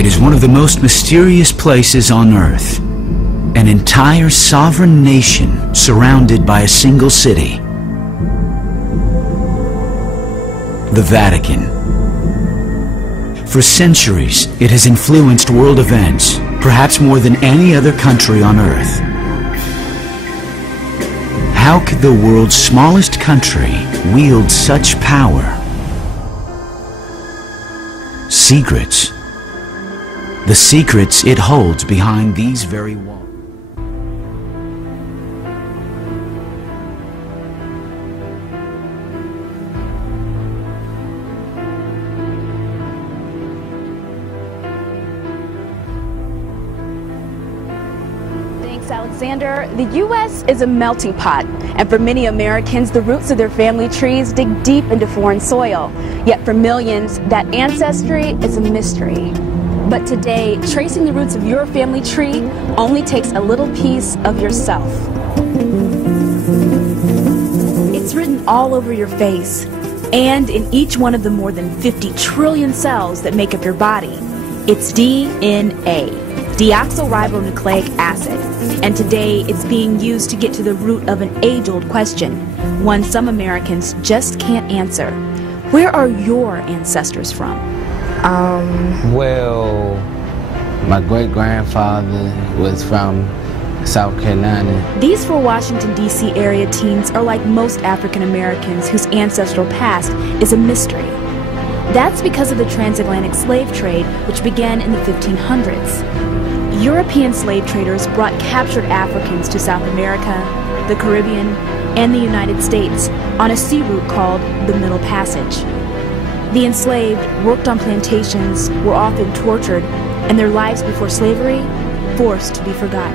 It is one of the most mysterious places on Earth. An entire sovereign nation surrounded by a single city. The Vatican. For centuries, it has influenced world events, perhaps more than any other country on Earth. How could the world's smallest country wield such power? Secrets. The secrets it holds behind these very walls. Alexander, the U.S. is a melting pot, and for many Americans, the roots of their family trees dig deep into foreign soil. Yet for millions, that ancestry is a mystery. But today, tracing the roots of your family tree only takes a little piece of yourself. It's written all over your face, and in each one of the more than 50 trillion cells that make up your body. It's DNA. Deoxyribonucleic acid, and today it's being used to get to the root of an age-old question, one some Americans just can't answer. Where are your ancestors from? Well, my great-grandfather was from South Carolina. These four Washington, D.C. area teens are like most African Americans whose ancestral past is a mystery. That's because of the transatlantic slave trade, which began in the 1500s. European slave traders brought captured Africans to South America, the Caribbean, and the United States on a sea route called the Middle Passage. The enslaved worked on plantations, were often tortured, and their lives before slavery forced to be forgotten.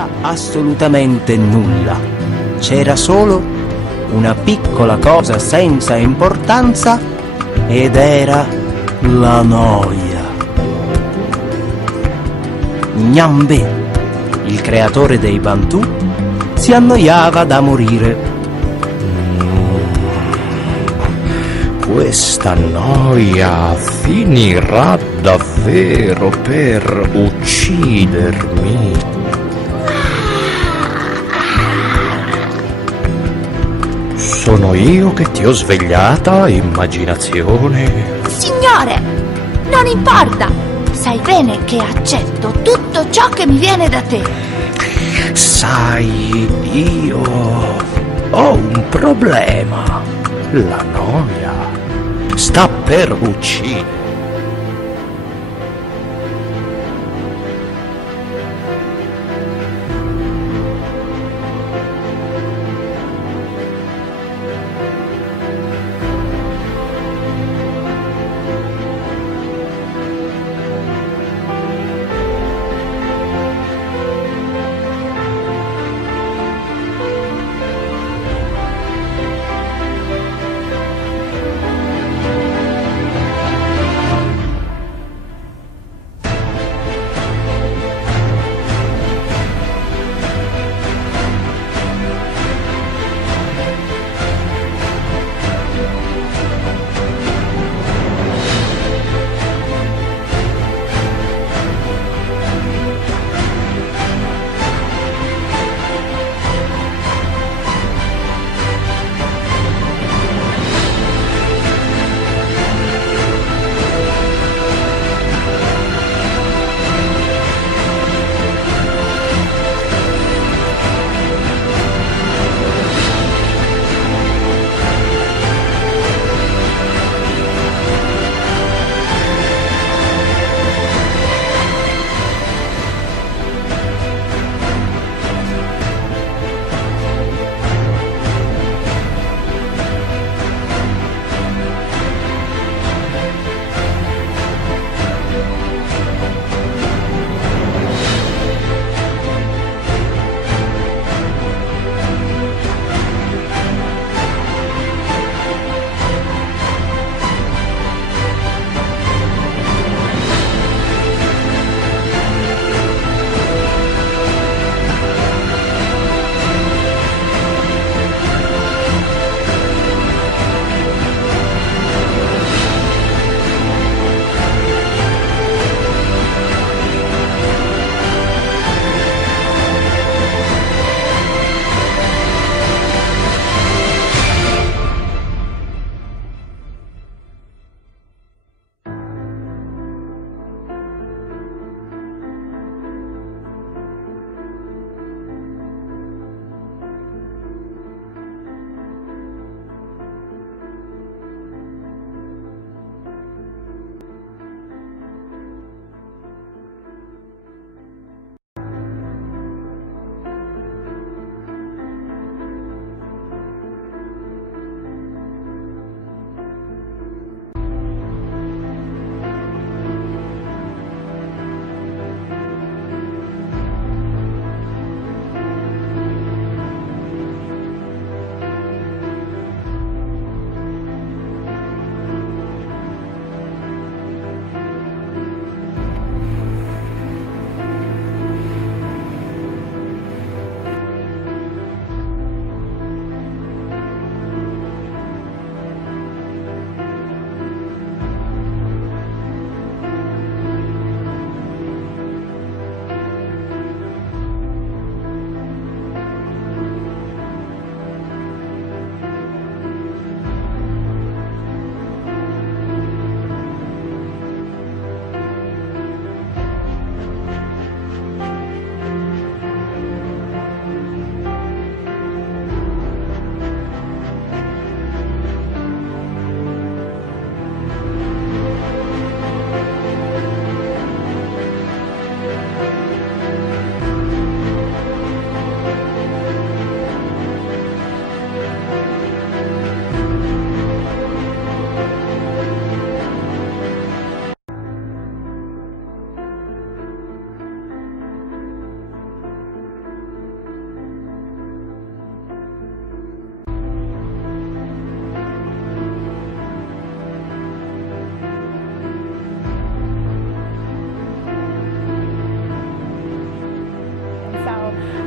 c'era assolutamente nulla. C'era solo una piccola cosa senza importanza ed era la noia. Nyambè, il creatore dei Bantu, si annoiava da morire. Questa noia finirà davvero per uccidermi. Sono io che ti ho svegliata, immaginazione? Signore, non importa. Sai bene che accetto tutto ciò che mi viene da te. Sai, io ho un problema. La noia sta per uccidere.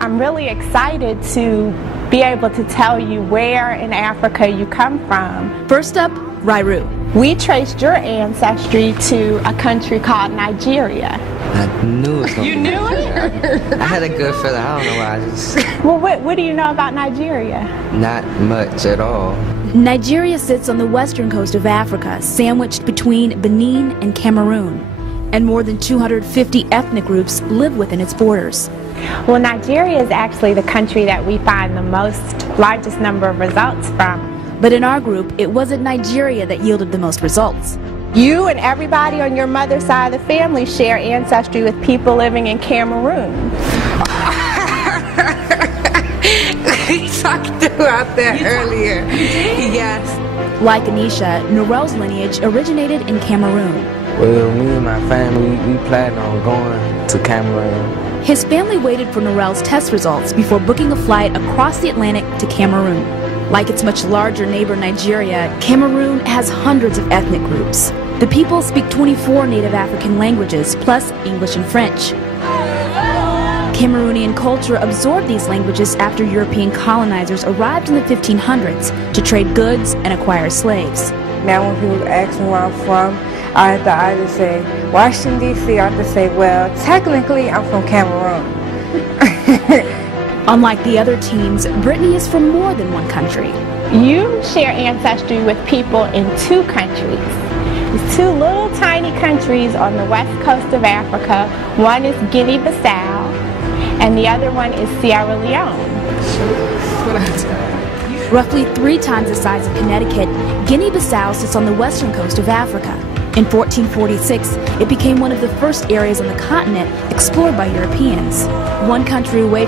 I'm really excited to be able to tell you where in Africa you come from. First up, Rairu. We traced your ancestry to a country called Nigeria. I knew it was gonna You knew it? I had a good feeling. I don't know why. I just Well, what do you know about Nigeria? not much at all. Nigeria sits on the western coast of Africa, sandwiched between Benin and Cameroon, and more than 250 ethnic groups live within its borders. Well, Nigeria is actually the country that we find the largest number of results from. But in our group, it wasn't Nigeria that yielded the most results. You and everybody on your mother's side of the family share ancestry with people living in Cameroon. We talked about that earlier. Yes. Like Anisha, Norel's lineage originated in Cameroon. Well, me and my family, we planned on going to Cameroon. His family waited for Norel's test results before booking a flight across the Atlantic to Cameroon. Like its much larger neighbor Nigeria, Cameroon has hundreds of ethnic groups. The people speak 24 native African languages, plus English and French. Cameroonian culture absorbed these languages after European colonizers arrived in the 1500s to trade goods and acquire slaves. Now when people ask me where I'm from, I have to either say Washington, D.C., or I have to say, well, technically I'm from Cameroon. Unlike the other teams, Brittany is from more than one country. You share ancestry with people in two countries. There's two little tiny countries on the west coast of Africa. One is Guinea-Bissau, and the other one is Sierra Leone. Roughly 3 times the size of Connecticut, Guinea-Bissau sits on the western coast of Africa. In 1446, it became one of the first areas on the continent explored by Europeans. One country away